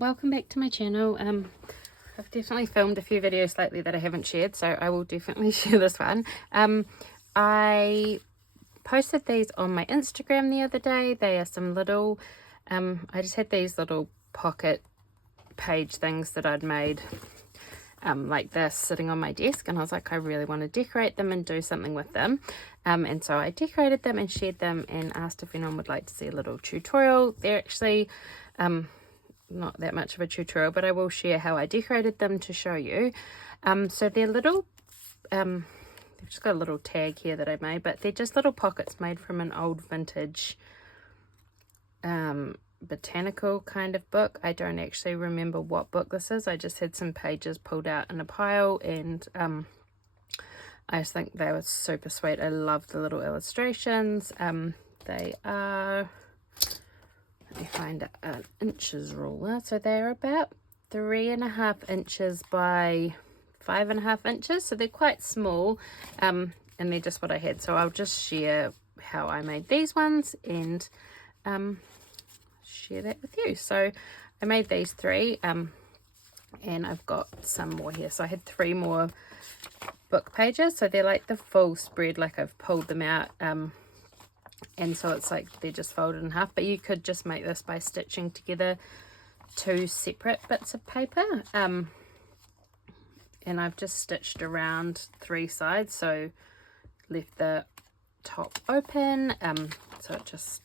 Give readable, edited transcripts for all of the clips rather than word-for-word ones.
welcome back to my channel. I've definitely filmed a few videos lately that I haven't shared, so I will definitely share this one. I posted these on my Instagram the other day. They are some little, I just had these little pocket page things that I'd made like this sitting on my desk, and I was like, I really want to decorate them and do something with them. And so I decorated them and shared them and asked if anyone would like to see a little tutorial. They're actually not that much of a tutorial, but I will share how I decorated them to show you. So they're little, they've just got a little tag here that I made, but they're just little pockets made from an old vintage botanical kind of book. I don't actually remember what book this is. I just had some pages pulled out in a pile, and I just think they were super sweet. I love the little illustrations. They are, let me find an inches ruler. So they're about 3.5 inches by 5.5 inches, so they're quite small, and they're just what I had. So I'll just share how I made these ones and share that with you. So I made these three, and I've got some more here. So I had 3 more book pages, so they're like the full spread, like I've pulled them out, and so it's like they're just folded in half, but you could just make this by stitching together 2 separate bits of paper. And I've just stitched around 3 sides, so left the top open, so it just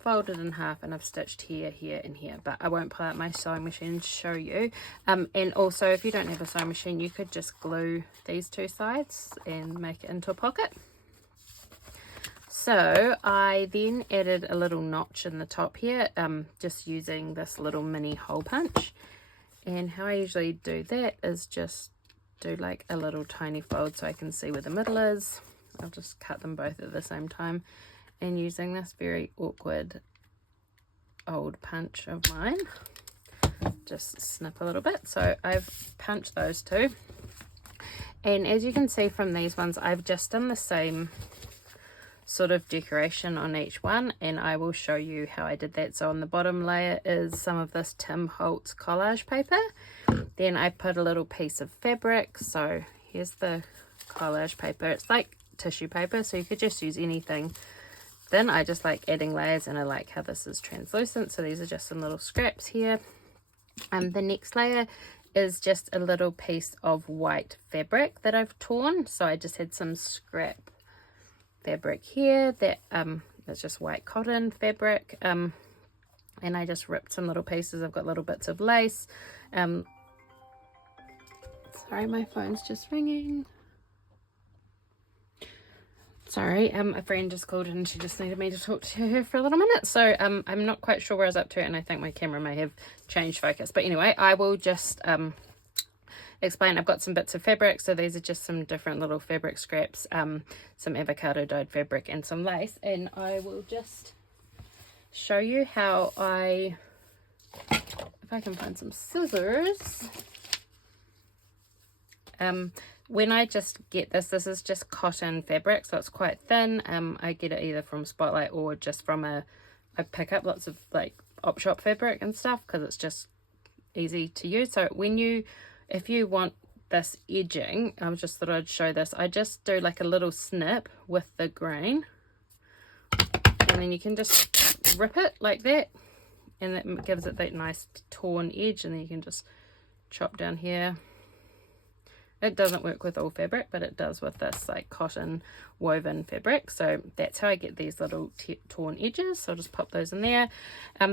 folded in half, and I've stitched here, here and here, but I won't pull out my sewing machine to show you. And also, if you don't have a sewing machine, you could just glue these 2 sides and make it into a pocket. So I then added a little notch in the top here, just using this little mini hole punch. And how I usually do that is just do like a little tiny fold so I can see where the middle is. I'll just cut them both at the same time, and using this very awkward old punch of mine, just snip a little bit. So I've punched those 2, and as you can see from these ones, I've just done the same sort of decoration on each one, and I will show you how I did that. So on the bottom layer is some of this Tim Holtz collage paper. Then I put a little piece of fabric, so here's the collage paper. It's like tissue paper, so you could just use anything. Then I just like adding layers, and I like how this is translucent, so these are just some little scraps here. The next layer is just a little piece of white fabric that I've torn, so I just had some scrap fabric here that it's just white cotton fabric, and I just ripped some little pieces. I've got little bits of lace. Sorry, my phone's just ringing. Sorry, a friend just called in and she just needed me to talk to her for a little minute. So I'm not quite sure where I was up to, and I think my camera may have changed focus. But anyway, I will just explain. I've got some bits of fabric, so these are just some different little fabric scraps, some avocado dyed fabric and some lace, and I will just show you how if I can find some scissors. When I just get this is just cotton fabric, so it's quite thin. I get it either from Spotlight or just from I pick up lots of like op shop fabric and stuff, because it's just easy to use. So if you want this edging, I just thought I'd show this. I just do like a little snip with the grain, and then you can just rip it like that, and that gives it that nice torn edge, and then you can just chop down here. It doesn't work with all fabric, but it does with this like cotton woven fabric. So that's how I get these little torn edges. So I'll just pop those in there.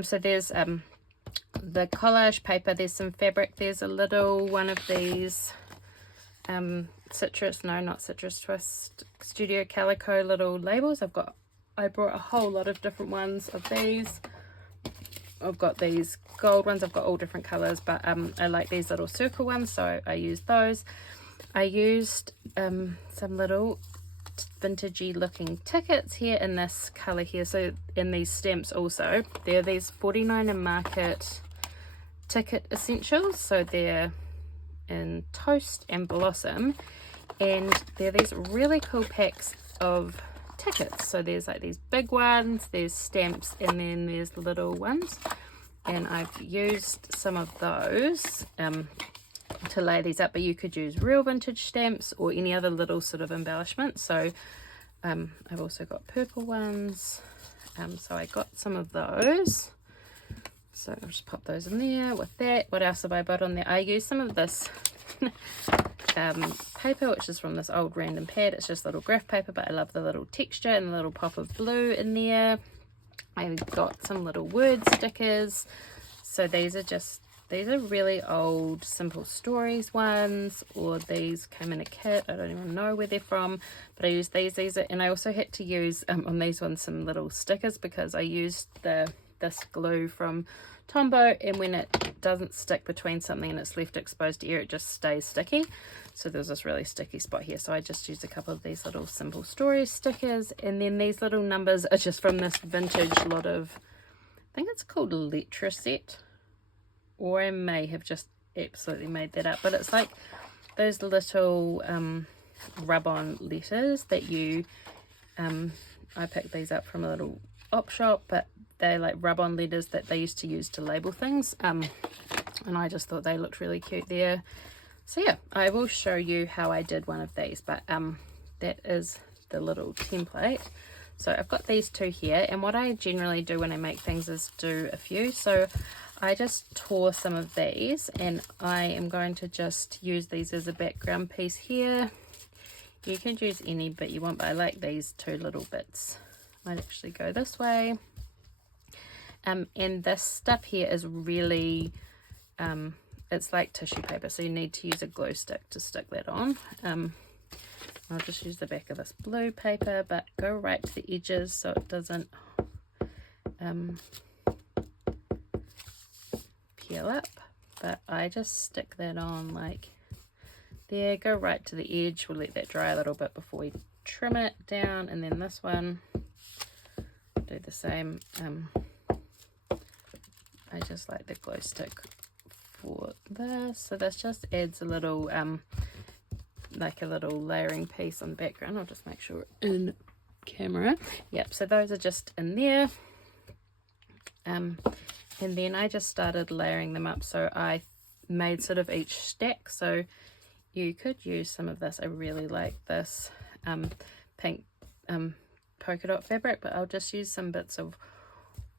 So there's the collage paper, there's some fabric, there's a little one of these citrus twist studio calico little labels. I brought a whole lot of different ones of these. I've got these gold ones, I've got all different colors, but I like these little circle ones, so I used those. I used some little vintagey looking tickets here in this color here. So in these stamps also, there are these 49er Market ticket essentials, so they're in Toast and Blossom, and they're these really cool packs of tickets. So there's like these big ones, there's stamps, and then there's little ones. and I've used some of those to lay these up, but you could use real vintage stamps or any other little sort of embellishment. So I've also got purple ones, so I got some of those, so I'll just pop those in there with that. What else have I got on there? I used some of this paper, which is from this old random pad. It's just little graph paper, but I love the little texture and the little pop of blue in there. I've got some little word stickers, so these are really old Simple Stories ones, or these came in a kit. I don't even know where they're from, but I used these and I also had to use on these ones some little stickers, because I used this glue from Tombow, and when it doesn't stick between something and it's left exposed to air, it just stays sticky. So there's this really sticky spot here, so I just used a couple of these little Simple Stories stickers. And then these little numbers are just from this vintage lot of, I think it's called Letraset, or I may have just absolutely made that up, but it's like those little rub-on letters that you I picked these up from a little op shop, but they're like rub-on letters that they used to use to label things, and I just thought they looked really cute there. So yeah, I will show you how I did one of these, but that is the little template. So I've got these two here, and what I generally do when I make things is do a few. So I just tore some of these, and I am going to just use these as a background piece here. You can use any bit you want, but I like these two little bits. Might actually go this way. And this stuff here is really, it's like tissue paper, so you need to use a glue stick to stick that on. I'll just use the back of this blue paper, but go right to the edges so it doesn't peel up. But I just stick that on like there, go right to the edge. We'll let that dry a little bit before we trim it down, and then this one, do the same. I just like the glow stick for this, so this just adds a little like a little layering piece on the background. I'll just make sure in camera. Yep, so those are just in there, and then I just started layering them up. So I made sort of each stack, so you could use some of this. I really like this pink polka dot fabric, but I'll just use some bits of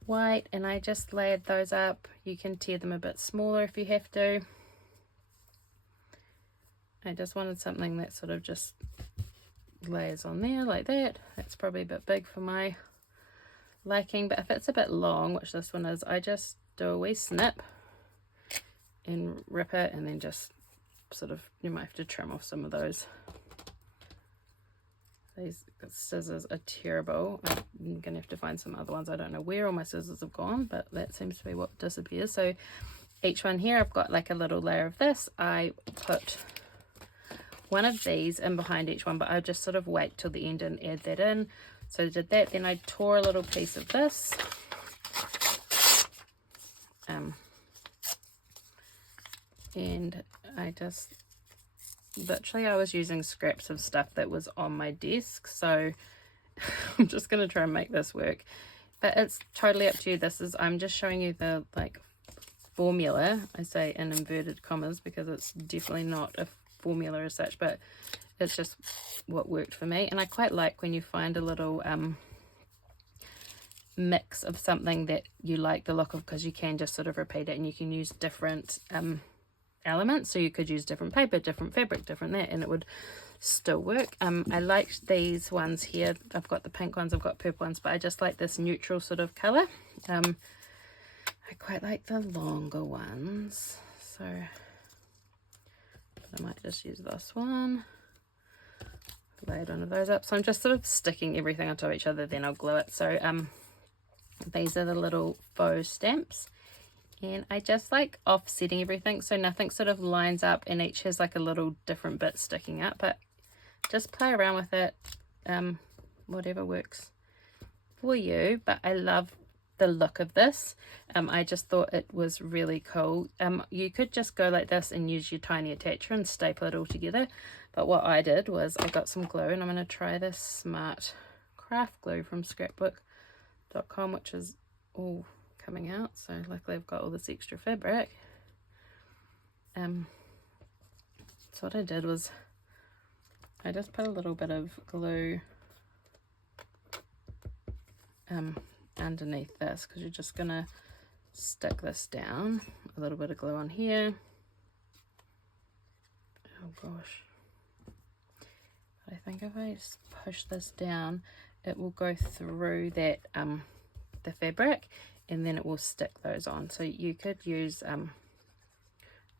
white, and I just layered those up. You can tear them a bit smaller if you have to. I just wanted something that sort of just layers on there like that. That's probably a bit big for my liking, but if it's a bit long, which this one is, I just do a wee snip and rip it, and then just sort of, you might have to trim off some of those. These scissors are terrible. I'm gonna have to find some other ones. I don't know where all my scissors have gone, but that seems to be what disappears. So each one here, I've got like a little layer of this. I put one of these in behind each one, but I just sort of wait till the end and add that in. So I did that, then I tore a little piece of this, and I just literally, I was using scraps of stuff that was on my desk, so I'm just going to try and make this work, but it's totally up to you. I'm just showing you the like formula. I say in inverted commas because it's definitely not a formula as such, but it's just what worked for me. And I quite like when you find a little mix of something that you like the look of, because you can just sort of repeat it, and you can use different elements. So you could use different paper, different fabric, different that, and it would still work. I liked these ones here. I've got the pink ones, I've got purple ones, but I just like this neutral sort of color. I quite like the longer ones, so I might just use this one, layered one of those up. So I'm just sort of sticking everything onto each other, then I'll glue it. So these are the little faux stamps, and I just like offsetting everything so nothing sort of lines up, and each has like a little different bit sticking up, but just play around with it, whatever works for you. But I love the look of this. I just thought it was really cool. You could just go like this and use your tiny attacher and staple it all together, but what I did was I got some glue, and I'm going to try this Smart Craft glue from scrapbook.com, which is, oh, coming out, so luckily I've got all this extra fabric. So what I did was I just put a little bit of glue underneath this, because you're just gonna stick this down. A little bit of glue on here. Oh gosh. But I think if I just push this down, it will go through that the fabric, and then it will stick those on. So you could use hang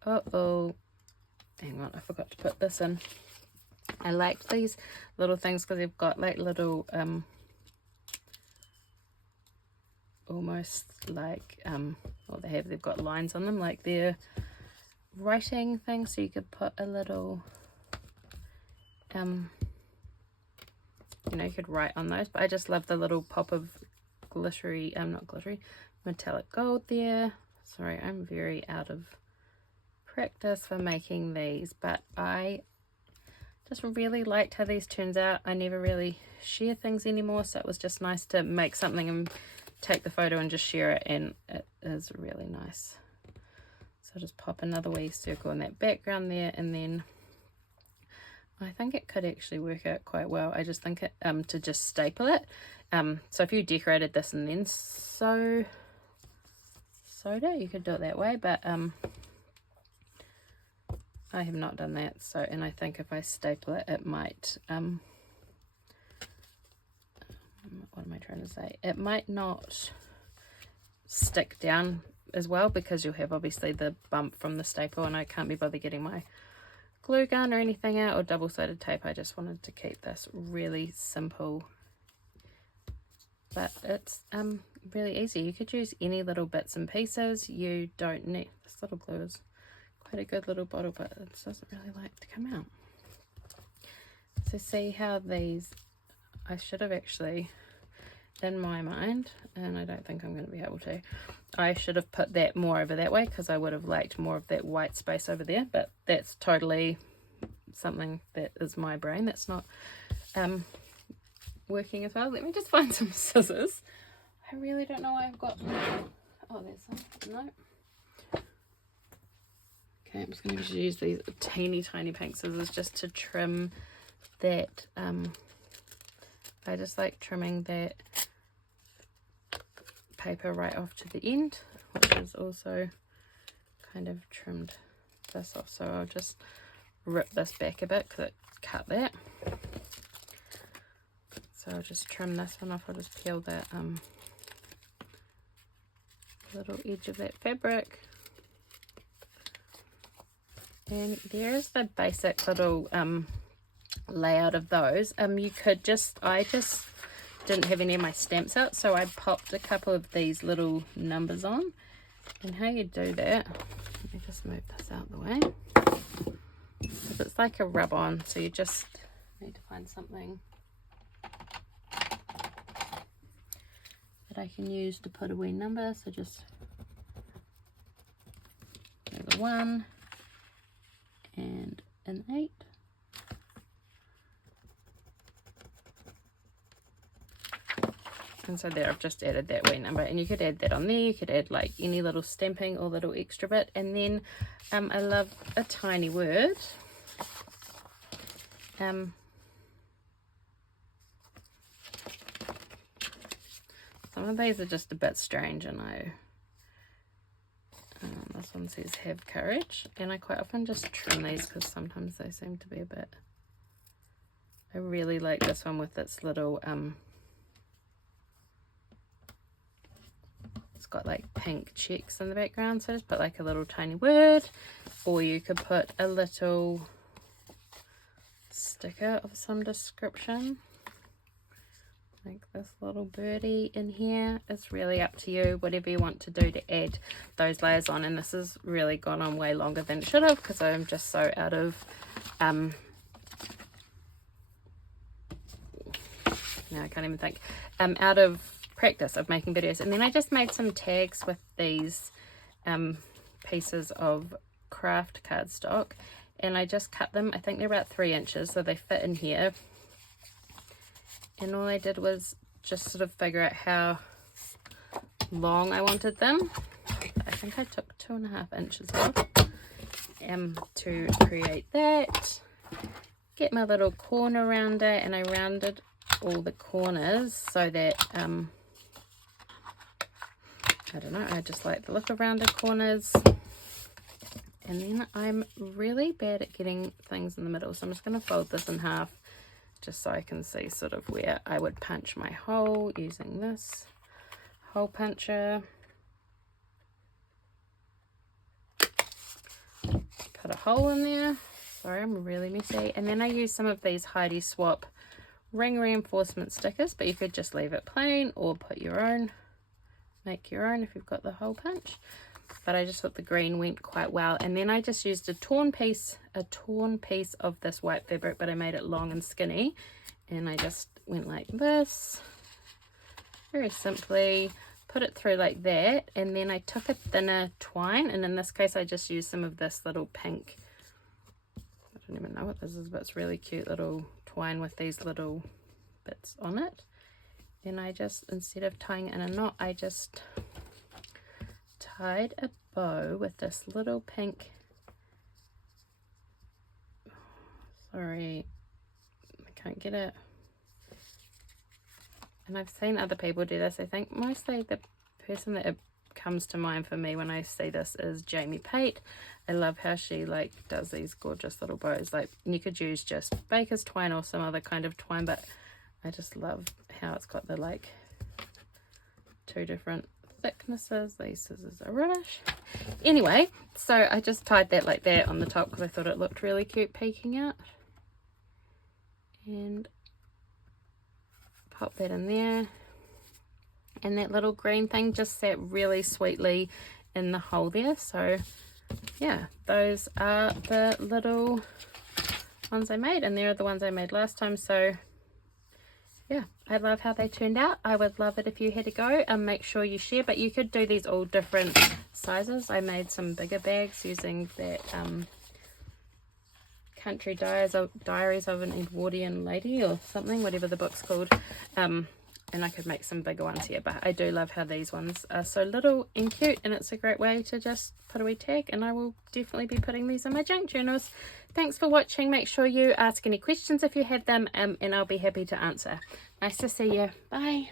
on, I forgot to put this in. I like these little things because they've got like little almost like what they've got lines on them, like they're writing things, so you could put a little you know, you could write on those. But I just love the little pop of glittery, not glittery, metallic gold there. Sorry, I'm very out of practice for making these, but I just really liked how these turns out. I never really share things anymore, so it was just nice to make something and take the photo and just share it, and it is really nice. So I'll just pop another wee circle in that background there, and then I think it could actually work out quite well. I just think it to just staple it. So if you decorated this and then sewed it, you could do it that way, but I have not done that. So, and I think if I staple it, it might what am I trying to say? It might not stick down as well, because you'll have obviously the bump from the staple, and I can't be bothered getting my glue gun or anything out, or double-sided tape. I just wanted to keep this really simple, but it's really easy. You could use any little bits and pieces. You don't need, this little glue is quite a good little bottle, but it doesn't really like to come out. So see how these, I should have actually, in my mind, and I don't think I'm going to be able to, I should have put that more over that way, because I would have liked more of that white space over there, but that's totally something that is my brain that's not working as well. Let me just find some scissors. I really don't know why I've got, oh, there's some, no. Okay, I'm just going to use these teeny tiny pink scissors just to trim that. I just like trimming that paper right off to the end, which is also kind of trimmed this off. So I'll just rip this back a bit because it cut that. So I'll just trim this one off. I'll just peel that little edge of that fabric. And there's the basic little layout of those. You could just, I just didn't have any of my stamps out, so I popped a couple of these little numbers on. And how you do that, let me just move this out of the way. Because it's like a rub on, so you just need to find something that I can use to put a wee number. So just a 1 and an 8. And so there I've just added that wee number, and you could add that on there. You could add like any little stamping or little extra bit. And then I love a tiny word. Some of these are just a bit strange, and this one says have courage, and I quite often just trim these because sometimes they seem to be a bit, I really like this one with its little it's got like pink checks in the background, so just put like a little tiny word, or you could put a little sticker of some description, like this little birdie in here. It's really up to you, whatever you want to do to add those layers on. And this has really gone on way longer than it should have, because I'm just so out of now I can't even think, out of practice of making videos. And then I just made some tags with these pieces of craft cardstock, and I just cut them. I think they're about 3 inches, so they fit in here. And all I did was just sort of figure out how long I wanted them. I think I took 2.5 inches off to create that. Get my little corner around it, and I rounded all the corners so that I don't know, I just like the look of rounded corners. And then I'm really bad at getting things in the middle, so I'm just going to fold this in half just so I can see sort of where I would punch my hole using this hole puncher. Put a hole in there. Sorry, I'm really messy. And then I use some of these Heidi Swap ring reinforcement stickers, but you could just leave it plain or put your own, make your own if you've got the hole punch. But I just thought the green went quite well. And then I just used a torn piece of this white fabric, but I made it long and skinny, and I just went like this, very simply put it through like that. And then I took a thinner twine, and in this case I just used some of this little pink, I don't even know what this is, but it's really cute little twine with these little bits on it. And I just, instead of tying it in a knot, I just tied a bow with this little pink, sorry, I can't get it, and I've seen other people do this. I think mostly the person that it comes to mind for me when I see this is Jamie Pate. I love how she like does these gorgeous little bows. Like, you could use just baker's twine or some other kind of twine, but I just love how it's got the like 2 different thicknesses. These scissors are rubbish. Anyway, so I just tied that like that on the top because I thought it looked really cute peeking out, and pop that in there. And that little green thing just sat really sweetly in the hole there. So yeah, those are the little ones I made, and they're the ones I made last time. So yeah, I love how they turned out. I would love it if you had a go, and make sure you share, but you could do these all different sizes. I made some bigger bags using that Country Diaries of an Edwardian Lady or something, whatever the book's called, and I could make some bigger ones here, but I do love how these ones are so little and cute, and it's a great way to just put a wee tag, and I will definitely be putting these in my junk journals. Thanks for watching. Make sure you ask any questions if you have them, and I'll be happy to answer. Nice to see you. Bye.